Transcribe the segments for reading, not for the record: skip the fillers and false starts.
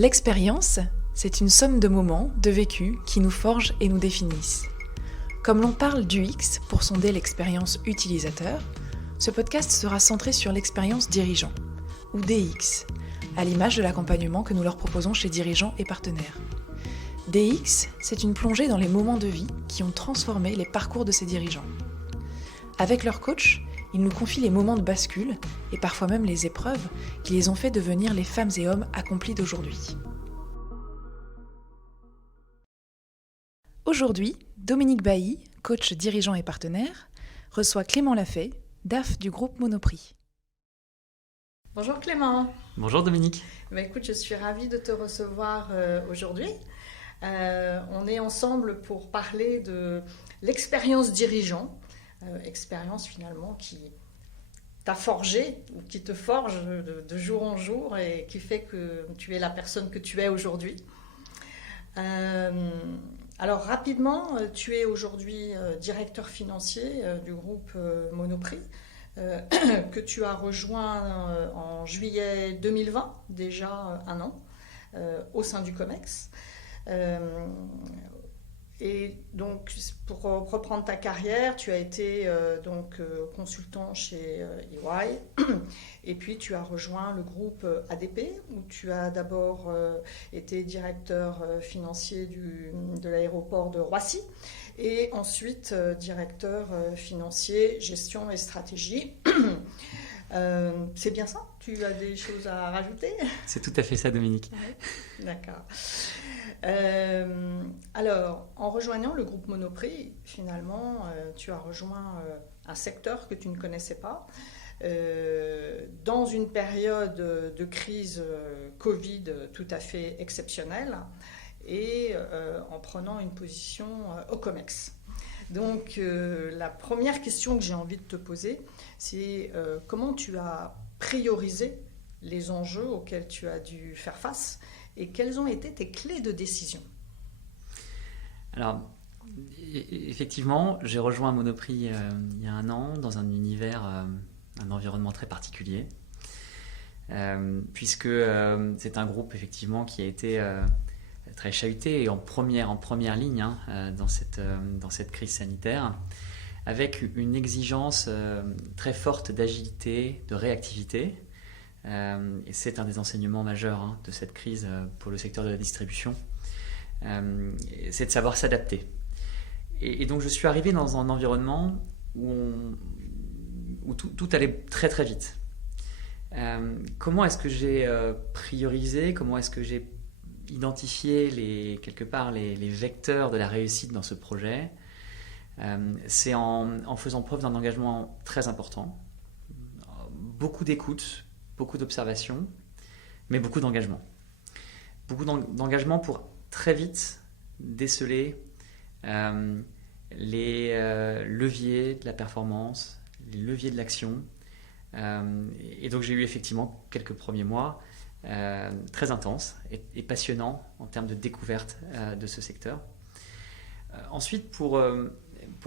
L'expérience, c'est une somme de moments, de vécus qui nous forgent et nous définissent. Comme l'on parle d'UX pour sonder l'expérience utilisateur, ce podcast sera centré sur l'expérience dirigeant, ou DX, à l'image de l'accompagnement que nous leur proposons chez dirigeants et partenaires. DX, c'est une plongée dans les moments de vie qui ont transformé les parcours de ces dirigeants. Avec leur coach, ils nous confient les moments de bascule et parfois même les épreuves qui les ont fait devenir les femmes et hommes accomplis d'aujourd'hui. Aujourd'hui, Dominique Bailly, coach dirigeant et partenaire, reçoit Clément Lafay, DAF du groupe Monoprix. Bonjour Clément. Bonjour Dominique. Écoute, je suis ravie de te recevoir aujourd'hui. On est ensemble pour parler de l'expérience dirigeant, expérience finalement qui t'a forgé ou qui te forge de jour en jour et qui fait que tu es la personne que tu es aujourd'hui. Alors rapidement, tu es aujourd'hui directeur financier du groupe Monoprix que tu as rejoint en juillet 2020, déjà un an, au sein du COMEX. Et donc, pour reprendre ta carrière, tu as été consultant chez EY et puis tu as rejoint le groupe ADP où tu as d'abord été directeur financier de l'aéroport de Roissy et ensuite directeur financier, gestion et stratégie. C'est bien ça? Tu as des choses à rajouter? C'est tout à fait ça, Dominique. Ouais. D'accord. Alors, en rejoignant le groupe Monoprix, finalement, tu as rejoint un secteur que tu ne connaissais pas, dans une période de crise Covid tout à fait exceptionnelle et en prenant une position au COMEX. Donc, la première question que j'ai envie de te poser, c'est comment tu as priorisé les enjeux auxquels tu as dû faire face et quelles ont été tes clés de décision? Alors, effectivement, j'ai rejoint Monoprix il y a un an dans un univers, un environnement très particulier, puisque c'est un groupe effectivement qui a été très chahuté et en première ligne dans cette crise sanitaire, avec une exigence très forte d'agilité, de réactivité. Et c'est un des enseignements majeurs de cette crise pour le secteur de la distribution, c'est de savoir s'adapter. Et donc je suis arrivé dans un environnement où tout allait très très vite. Comment est-ce que j'ai priorisé, comment est-ce que j'ai identifié les vecteurs de la réussite dans ce projet? C'est en faisant preuve d'un engagement très important, beaucoup d'écoute, beaucoup d'observation, mais beaucoup d'engagement. Beaucoup d'engagement pour très vite déceler les leviers de la performance, les leviers de l'action. Et donc j'ai eu effectivement quelques premiers mois très intenses et passionnants en termes de découverte de ce secteur. Ensuite, pour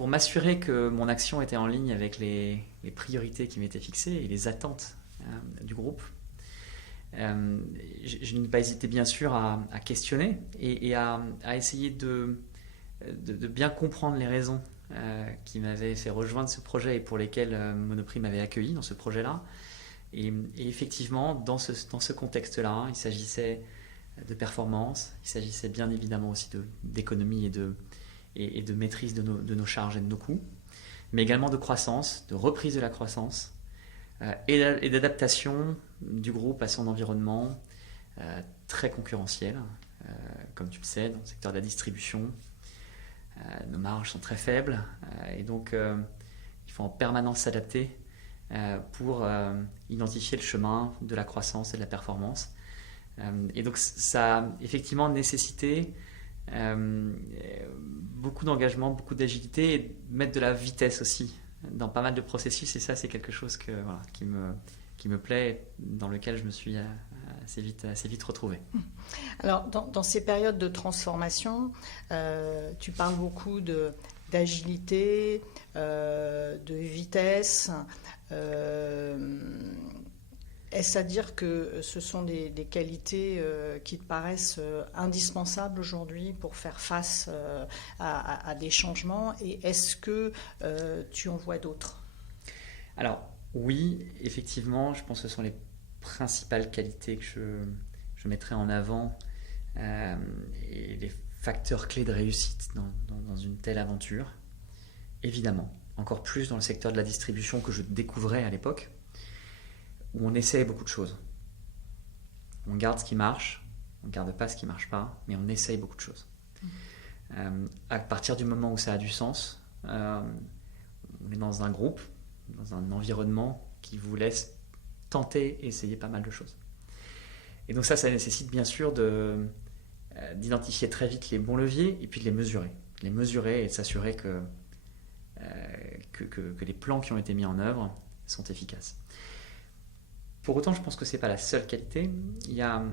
m'assurer que mon action était en ligne avec les priorités qui m'étaient fixées et les attentes du groupe, je n'ai pas hésité bien sûr à questionner et à essayer de bien comprendre les raisons qui m'avaient fait rejoindre ce projet et pour lesquelles Monoprix m'avait accueilli dans ce projet-là. Et effectivement, dans ce contexte-là, il s'agissait de performance, il s'agissait bien évidemment aussi d'économie et de maîtrise de nos charges et de nos coûts, mais également de croissance, de reprise de la croissance et d'adaptation du groupe à son environnement très concurrentiel. Comme tu le sais, dans le secteur de la distribution, nos marges sont très faibles et donc il faut en permanence s'adapter pour identifier le chemin de la croissance et de la performance. Et donc ça a effectivement nécessité beaucoup d'engagement, beaucoup d'agilité et mettre de la vitesse aussi dans pas mal de processus, et ça c'est quelque chose qui me plaît, dans lequel je me suis assez vite retrouvé. Alors dans ces périodes de transformation, tu parles beaucoup d'agilité, de vitesse. Est-ce à dire que ce sont des qualités qui te paraissent indispensables aujourd'hui pour faire face à des changements, et est-ce que tu en vois d'autres? Alors oui, effectivement, je pense que ce sont les principales qualités que je mettrais en avant et les facteurs clés de réussite dans une telle aventure. Évidemment, encore plus dans le secteur de la distribution que je découvrais à l'époque, où on essaie beaucoup de choses. On garde ce qui marche, on ne garde pas ce qui ne marche pas, mais on essaye beaucoup de choses. À partir du moment où ça a du sens, on est dans un groupe, dans un environnement qui vous laisse tenter et essayer pas mal de choses. Et donc ça nécessite bien sûr d'identifier très vite les bons leviers et puis de les mesurer. Les mesurer et de s'assurer que les plans qui ont été mis en œuvre sont efficaces. Pour autant, je pense que ce n'est pas la seule qualité. Il y a,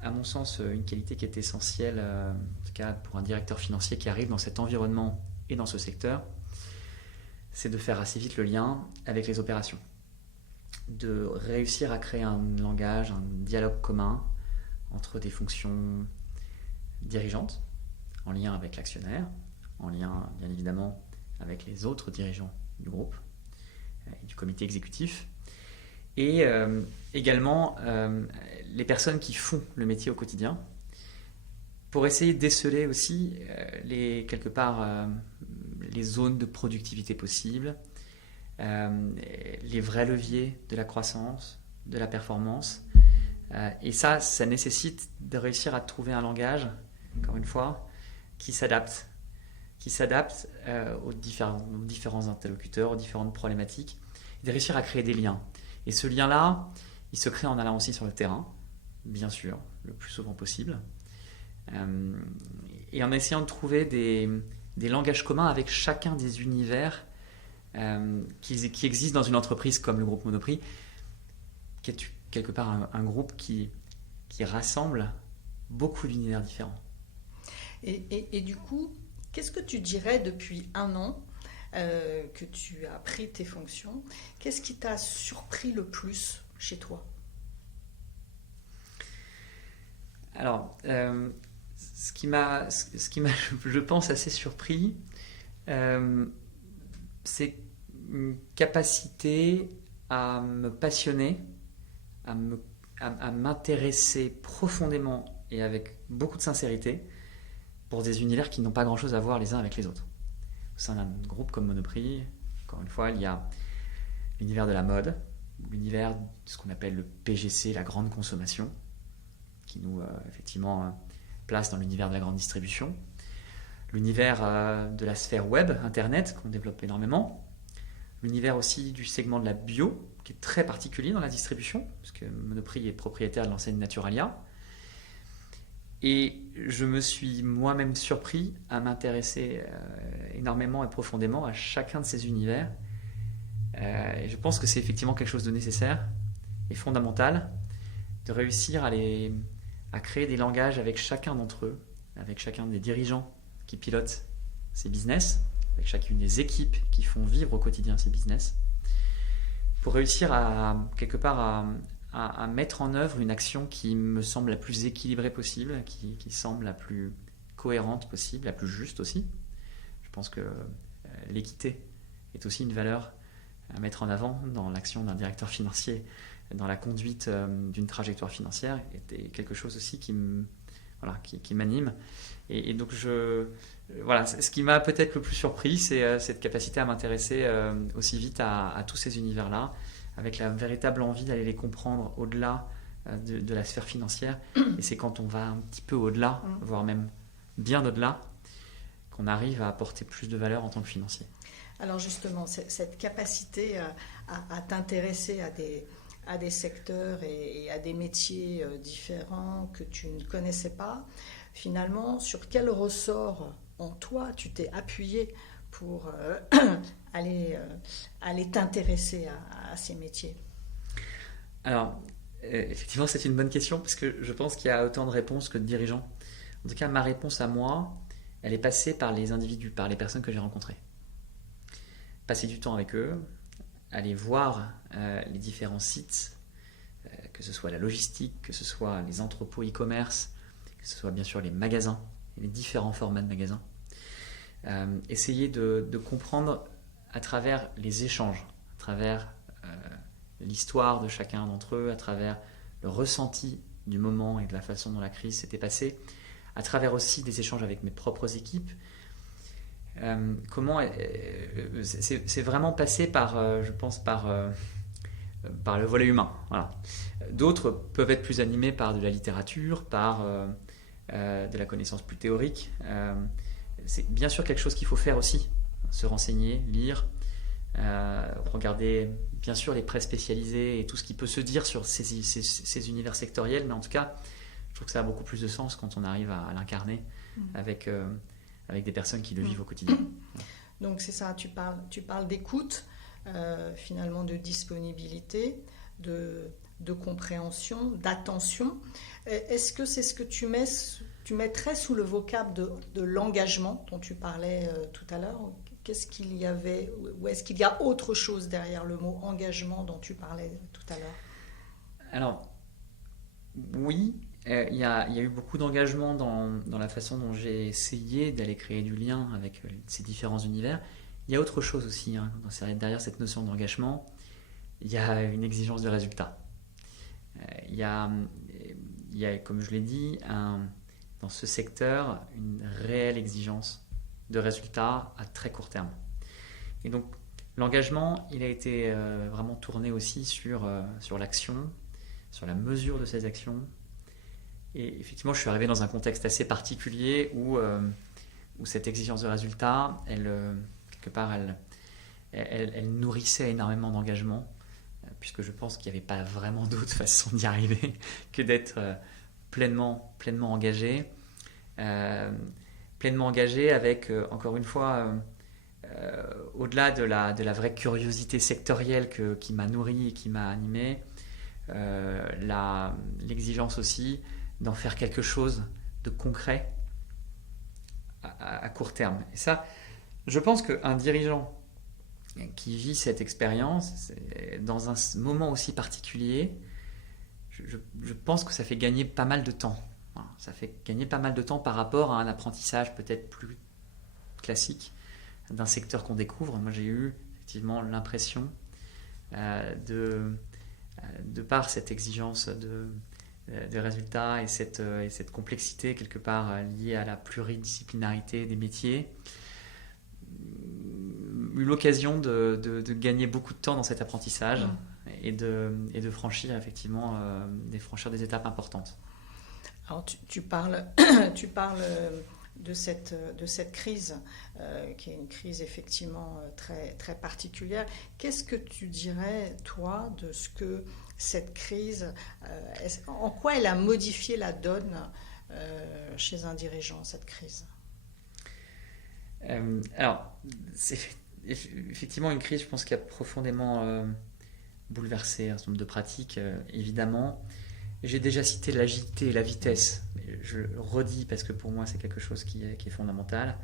à mon sens, une qualité qui est essentielle, en tout cas pour un directeur financier qui arrive dans cet environnement et dans ce secteur, c'est de faire assez vite le lien avec les opérations. De réussir à créer un langage, un dialogue commun entre des fonctions dirigeantes, en lien avec l'actionnaire, en lien bien évidemment avec les autres dirigeants du groupe et du comité exécutif, et également les personnes qui font le métier au quotidien, pour essayer de déceler aussi quelque part les zones de productivité possibles, les vrais leviers de la croissance, de la performance. Et ça nécessite de réussir à trouver un langage, encore une fois, qui s'adapte aux différents interlocuteurs, aux différentes problématiques, et de réussir à créer des liens. Et ce lien-là, il se crée en allant aussi sur le terrain, bien sûr, le plus souvent possible, et en essayant de trouver des langages communs avec chacun des univers qui existent dans une entreprise comme le groupe Monoprix, qui est quelque part un groupe qui rassemble beaucoup d'univers différents. Et du coup, qu'est-ce que tu dirais depuis 1 an que tu as pris tes fonctions? Qu'est-ce qui t'a surpris le plus chez toi? Alors, ce qui m'a, je pense, assez surpris, c'est une capacité à me passionner, à m'intéresser profondément et avec beaucoup de sincérité pour des univers qui n'ont pas grand-chose à voir les uns avec les autres. Au sein d'un groupe comme Monoprix, encore une fois, il y a l'univers de la mode, l'univers de ce qu'on appelle le PGC, la grande consommation, qui nous, effectivement, place dans l'univers de la grande distribution, l'univers de la sphère web, Internet, qu'on développe énormément, l'univers aussi du segment de la bio, qui est très particulier dans la distribution, parce que Monoprix est propriétaire de l'enseigne Naturalia. Et je me suis moi-même surpris à m'intéresser énormément et profondément à chacun de ces univers. Et je pense que c'est effectivement quelque chose de nécessaire et fondamental de réussir à créer des langages avec chacun d'entre eux, avec chacun des dirigeants qui pilotent ces business, avec chacune des équipes qui font vivre au quotidien ces business, pour réussir quelque part à mettre en œuvre une action qui me semble la plus équilibrée possible, qui semble la plus cohérente possible, la plus juste aussi. Je pense que l'équité est aussi une valeur à mettre en avant dans l'action d'un directeur financier, dans la conduite d'une trajectoire financière, est quelque chose aussi qui m'anime. Et donc, ce qui m'a peut-être le plus surpris, c'est cette capacité à m'intéresser aussi vite à tous ces univers-là, avec la véritable envie d'aller les comprendre au-delà de la sphère financière. Et c'est quand on va un petit peu au-delà, voire même bien au-delà, qu'on arrive à apporter plus de valeur en tant que financier. Alors justement, cette capacité à t'intéresser à des secteurs et à des métiers différents que tu ne connaissais pas, finalement, sur quel ressort en toi tu t'es appuyé pour aller t'intéresser à ces métiers? Alors, effectivement, c'est une bonne question, parce que je pense qu'il y a autant de réponses que de dirigeants. En tout cas, ma réponse à moi, elle est passée par les individus, par les personnes que j'ai rencontrées. Passer du temps avec eux, aller voir les différents sites que ce soit la logistique, que ce soit les entrepôts e-commerce, que ce soit bien sûr les magasins, et les différents formats de magasins. Essayer de comprendre à travers les échanges, à travers l'histoire de chacun d'entre eux, à travers le ressenti du moment et de la façon dont la crise s'était passée, à travers aussi des échanges avec mes propres équipes. C'est vraiment passé je pense, par le volet humain. Voilà. D'autres peuvent être plus animés par de la littérature, par de la connaissance plus théorique. C'est bien sûr quelque chose qu'il faut faire aussi, se renseigner, lire, regarder bien sûr les presse spécialisées et tout ce qui peut se dire sur ces univers sectoriels, mais en tout cas, je trouve que ça a beaucoup plus de sens quand on arrive à l'incarner avec des personnes qui le vivent au quotidien. Donc c'est ça, tu parles d'écoute, finalement de disponibilité, de compréhension, d'attention. Est-ce que c'est ce que tu mettrais sous le vocable de l'engagement dont tu parlais tout à l'heure? Qu'est-ce qu'il y avait, ou est-ce qu'il y a autre chose derrière le mot engagement dont tu parlais tout à l'heure? Alors, oui, il y a eu beaucoup d'engagement dans la façon dont j'ai essayé d'aller créer du lien avec ces différents univers. Il y a autre chose aussi, hein, derrière cette notion d'engagement, il y a une exigence de résultat. Il y a, comme je l'ai dit, dans ce secteur, une réelle exigence de résultats à très court terme. Et donc, l'engagement, il a été vraiment tourné aussi sur l'action, sur la mesure de ces actions. Et effectivement, je suis arrivé dans un contexte assez particulier où cette exigence de résultat, quelque part, elle nourrissait énormément d'engagement, puisque je pense qu'il n'y avait pas vraiment d'autre façon d'y arriver que d'être pleinement engagé. Pleinement engagé avec, encore une fois, au-delà de la vraie curiosité sectorielle qui m'a nourri et qui m'a animé, l'exigence aussi d'en faire quelque chose de concret à court terme. Et ça, je pense qu'un dirigeant qui vit cette expérience dans un moment aussi particulier, je pense que ça fait gagner pas mal de temps. Voilà, ça fait gagner pas mal de temps par rapport à un apprentissage peut-être plus classique d'un secteur qu'on découvre. Moi, j'ai eu effectivement l'impression de par cette exigence de résultats et cette complexité quelque part liée à la pluridisciplinarité des métiers, eu l'occasion de gagner beaucoup de temps dans cet apprentissage et de franchir effectivement franchir des étapes importantes. Alors tu parles de cette crise qui est une crise effectivement très, très particulière. Qu'est-ce que tu dirais, toi, de ce que cette crise, en quoi elle a modifié la donne chez un dirigeant, cette crise? Alors, c'est effectivement une crise, je pense, qui a profondément bouleversé un certain nombre de pratiques, évidemment. J'ai déjà cité l'agilité et la vitesse. Je le redis parce que pour moi, c'est quelque chose qui est fondamental.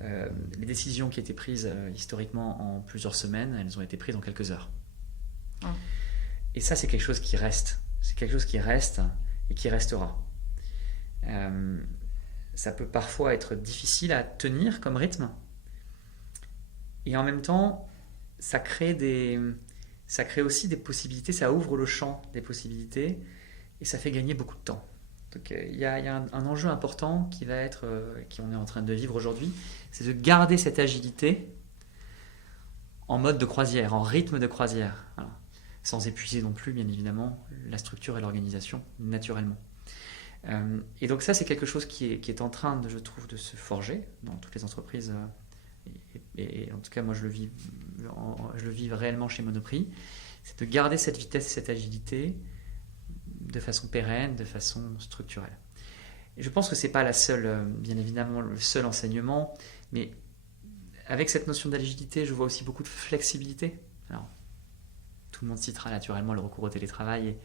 Les décisions qui étaient prises historiquement en plusieurs semaines, elles ont été prises en quelques heures. Et ça, c'est quelque chose qui reste. C'est quelque chose qui reste et qui restera. Ça peut parfois être difficile à tenir comme rythme. Et en même temps, ça crée aussi des possibilités, ça ouvre le champ des possibilités et ça fait gagner beaucoup de temps. Donc il y a un enjeu important qui va être, qu'on est en train de vivre aujourd'hui, c'est de garder cette agilité en mode de croisière, en rythme de croisière, voilà. Sans épuiser non plus, bien évidemment, la structure et l'organisation, naturellement. Et donc ça, c'est quelque chose qui est en train, je trouve, de se forger dans toutes les entreprises. Et en tout cas, moi, je le vis réellement chez Monoprix. C'est de garder cette vitesse et cette agilité de façon pérenne, de façon structurelle. Et je pense que c'est pas bien évidemment, le seul enseignement, mais avec cette notion d'agilité, je vois aussi beaucoup de flexibilité. Alors, tout le monde citera naturellement le recours au télétravail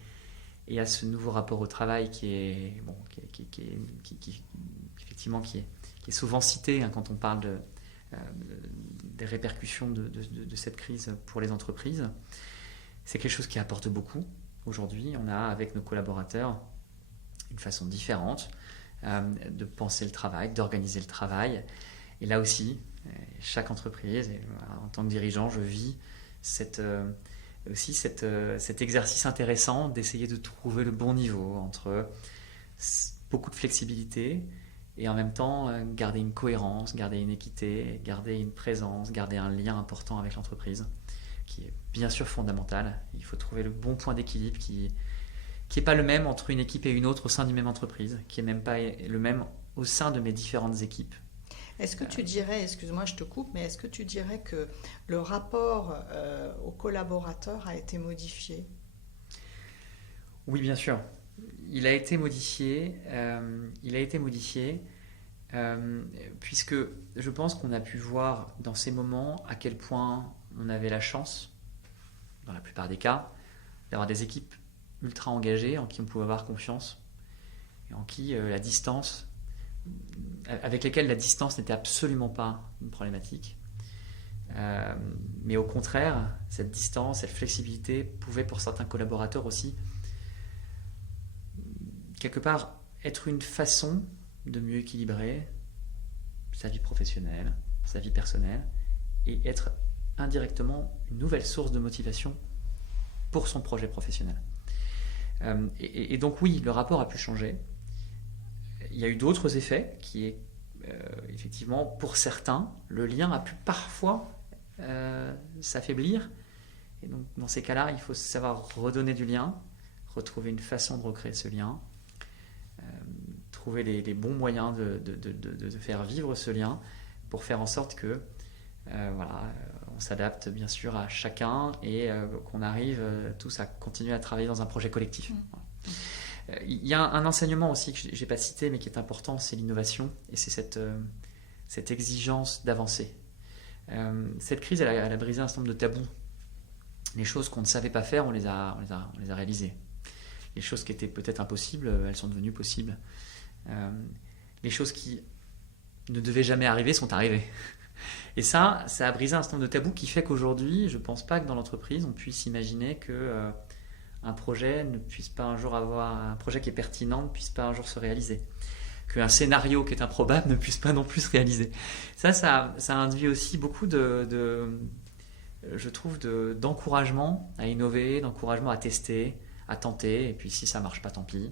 et à ce nouveau rapport au travail qui est souvent cité quand on parle des répercussions de cette crise pour les entreprises. C'est quelque chose qui apporte beaucoup. aujourd'hui, on a avec nos collaborateurs une façon différente de penser le travail, d'organiser le travail. Et là aussi, chaque entreprise, et en tant que dirigeant, je vis cet exercice intéressant d'essayer de trouver le bon niveau entre beaucoup de flexibilité et en même temps garder une cohérence, garder une équité, garder une présence, garder un lien important avec l'entreprise qui est bien sûr fondamental. Il faut trouver le bon point d'équilibre qui n'est pas le même entre une équipe et une autre au sein d'une même entreprise, qui n'est même pas le même au sein de mes différentes équipes. Est-ce que tu dirais, excuse-moi je te coupe, mais est-ce que tu dirais que le rapport aux collaborateurs a été modifié ? Oui, bien sûr. Il a été modifié, puisque je pense qu'on a pu voir dans ces moments à quel point on avait la chance, dans la plupart des cas, d'avoir des équipes ultra engagées en qui on pouvait avoir confiance et en qui avec lesquelles la distance n'était absolument pas une problématique. Mais au contraire, cette distance, cette flexibilité pouvait pour certains collaborateurs aussi quelque part être une façon de mieux équilibrer sa vie professionnelle, sa vie personnelle et être indirectement une nouvelle source de motivation pour son projet professionnel. Et donc oui, le rapport a pu changer. Il y a eu d'autres effets qui est effectivement pour certains, le lien a pu parfois s'affaiblir. Et donc dans ces cas-là, il faut savoir redonner du lien, retrouver une façon de recréer ce lien, trouver les bons moyens de faire vivre ce lien pour faire en sorte que on s'adapte bien sûr à chacun et qu'on arrive tous à continuer à travailler dans un projet collectif. Il y a un enseignement aussi que je n'ai pas cité mais qui est important, c'est l'innovation et c'est cette exigence d'avancer. Cette crise, elle a brisé un certain nombre de tabous. Les choses qu'on ne savait pas faire, on les a réalisées. Les choses qui étaient peut-être impossibles, elles sont devenues possibles. Les choses qui ne devaient jamais arriver sont arrivées. Et ça a brisé un certain nombre de tabous qui fait qu'aujourd'hui, je ne pense pas que dans l'entreprise, on puisse imaginer que un projet ne puisse pas un jour un projet qui est pertinent ne puisse pas un jour se réaliser. Qu'un scénario qui est improbable ne puisse pas non plus se réaliser. Ça induit aussi beaucoup je trouve, d'encouragement à innover, d'encouragement à tester, à tenter, et puis si ça ne marche pas, tant pis.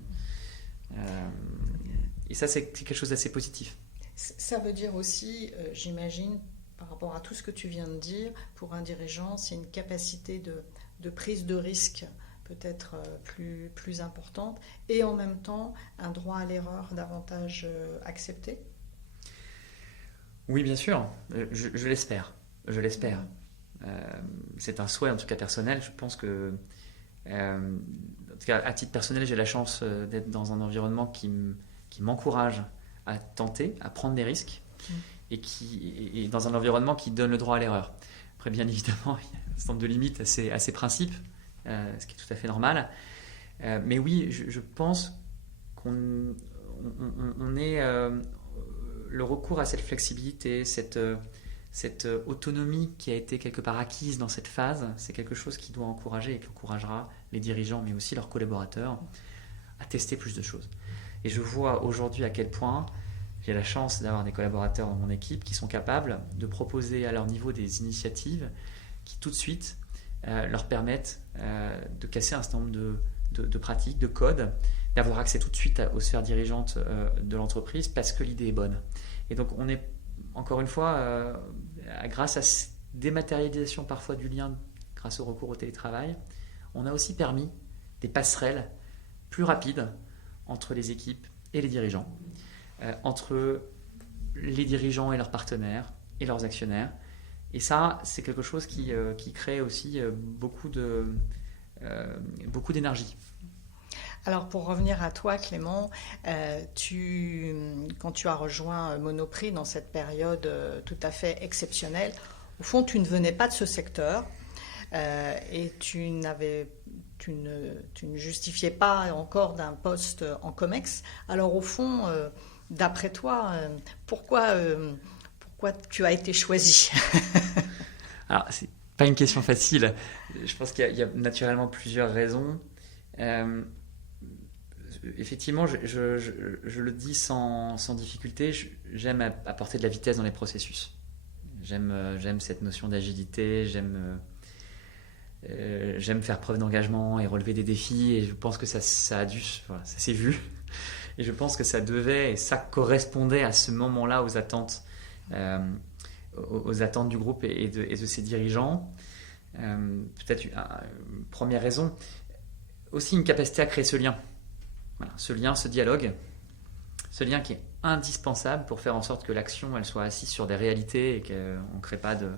Et ça, c'est quelque chose d'assez positif. Ça veut dire aussi, j'imagine, par rapport à tout ce que tu viens de dire, pour un dirigeant, c'est une capacité de prise de risque peut-être plus importante, et en même temps, un droit à l'erreur davantage accepté. Oui, bien sûr, je l'espère. Je l'espère. C'est un souhait, en tout cas personnel. Je pense que, en tout cas, à titre personnel, j'ai la chance d'être dans un environnement qui m'encourage à tenter, à prendre des risques, et dans un environnement qui donne le droit à l'erreur. Après, bien évidemment, il y a un certain nombre de limites à ces principes, ce qui est tout à fait normal. Mais oui, je pense qu'on est le recours à cette flexibilité, cette autonomie qui a été quelque part acquise dans cette phase, c'est quelque chose qui doit encourager et qui encouragera les dirigeants, mais aussi leurs collaborateurs, à tester plus de choses. Et je vois aujourd'hui à quel point j'ai la chance d'avoir des collaborateurs dans mon équipe qui sont capables de proposer à leur niveau des initiatives qui tout de suite leur permettent de casser un certain nombre de pratiques, de codes, d'avoir accès tout de suite aux sphères dirigeantes de l'entreprise parce que l'idée est bonne. Et donc on est, encore une fois, grâce à cette dématérialisation parfois du lien, grâce au recours au télétravail, on a aussi permis des passerelles plus rapides entre les équipes et les dirigeants, entre les dirigeants et leurs partenaires et leurs actionnaires. Et ça, c'est quelque chose qui crée aussi beaucoup d'énergie. Alors pour revenir à toi Clément, quand tu as rejoint Monoprix dans cette période tout à fait exceptionnelle, au fond tu ne venais pas de ce secteur et tu ne justifiais pas encore d'un poste en COMEX. Alors au fond, d'après toi, pourquoi tu as été choisi? Alors c'est pas une question facile. Je pense qu'il y a naturellement plusieurs raisons. Effectivement, je le dis sans difficulté, j'aime apporter de la vitesse dans les processus. J'aime cette notion d'agilité, j'aime faire preuve d'engagement et relever des défis, et je pense que ça s'est vu, et je pense que ça devait et ça correspondait à ce moment-là aux attentes du groupe et de ses dirigeants. Peut-être une première raison, aussi une capacité à créer ce lien. Voilà, ce lien, ce dialogue, ce lien qui est indispensable pour faire en sorte que l'action elle soit assise sur des réalités et qu'on ne crée pas de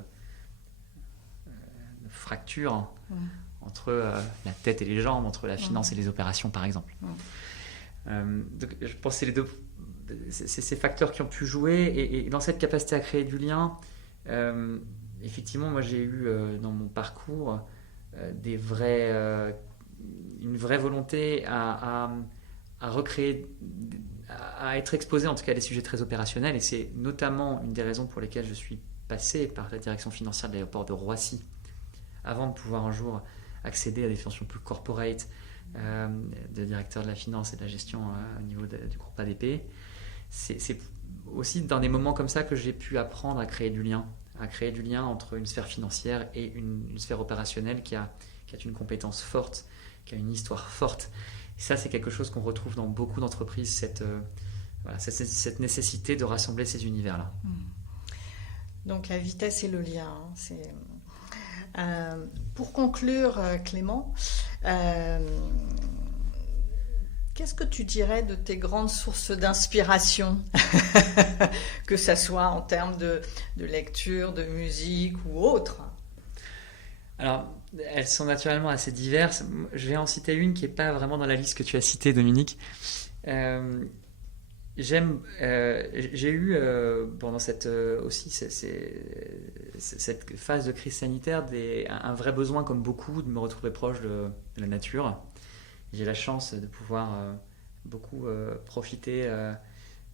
fracture entre la tête et les jambes, entre la finance et les opérations, par exemple. Donc, je pense que c'est ces facteurs qui ont pu jouer, et dans cette capacité à créer du lien, effectivement, moi j'ai eu dans mon parcours une vraie volonté à recréer, à être exposé en tout cas à des sujets très opérationnels, et c'est notamment une des raisons pour lesquelles je suis passé par la direction financière de l'aéroport de Roissy avant de pouvoir un jour accéder à des fonctions plus corporate de directeur de la finance et de la gestion au niveau du groupe ADP. C'est aussi dans des moments comme ça que j'ai pu apprendre à créer du lien entre une sphère financière et une sphère opérationnelle qui a une compétence forte, qui a une histoire forte. Et ça, c'est quelque chose qu'on retrouve dans beaucoup d'entreprises, cette nécessité de rassembler ces univers-là. Donc la vitesse et le lien, pour conclure, Clément, qu'est-ce que tu dirais de tes grandes sources d'inspiration, que ça soit en termes de lecture, de musique ou autre? Alors, elles sont naturellement assez diverses. Je vais en citer une qui n'est pas vraiment dans la liste que tu as citée, Dominique. J'ai eu pendant cette phase de crise sanitaire un vrai besoin, comme beaucoup, de me retrouver proche de la nature. J'ai la chance de pouvoir beaucoup profiter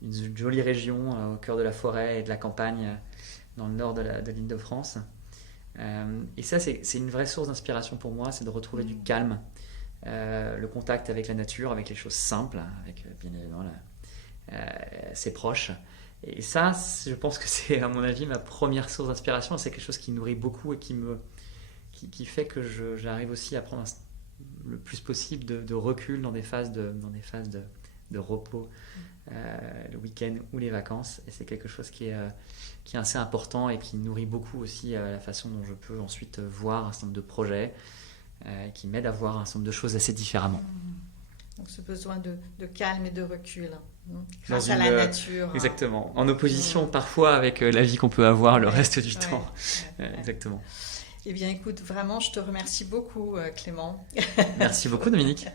d'une jolie région au cœur de la forêt et de la campagne dans le nord de l'Île-de-France. Et ça, c'est une vraie source d'inspiration pour moi, c'est de retrouver du calme, le contact avec la nature, avec les choses simples, avec bien évidemment ses proches. Et ça, je pense que c'est, à mon avis, ma première source d'inspiration. C'est quelque chose qui nourrit beaucoup et qui fait que j'arrive aussi à prendre le plus possible de recul dans des phases de repos, le week-end ou les vacances. Et c'est quelque chose qui est assez important et qui nourrit beaucoup aussi la façon dont je peux ensuite voir un certain nombre de projets, qui m'aide à voir un certain nombre de choses assez différemment. Donc ce besoin de calme et de recul grâce à la nature. Exactement. En opposition parfois avec la vie qu'on peut avoir le reste du temps. Exactement. Eh bien écoute, vraiment je te remercie beaucoup Clément. Merci beaucoup Dominique.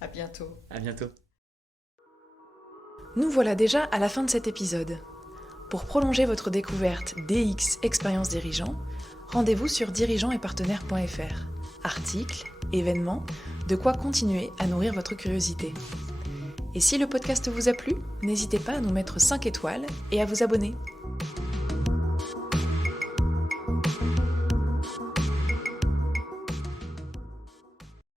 À bientôt. À bientôt. Nous voilà déjà à la fin de cet épisode. Pour prolonger votre découverte DX Expérience Dirigeant, rendez-vous sur dirigeantsetpartenaires.fr. Articles, événements, de quoi continuer à nourrir votre curiosité. Et si le podcast vous a plu, n'hésitez pas à nous mettre 5 étoiles et à vous abonner.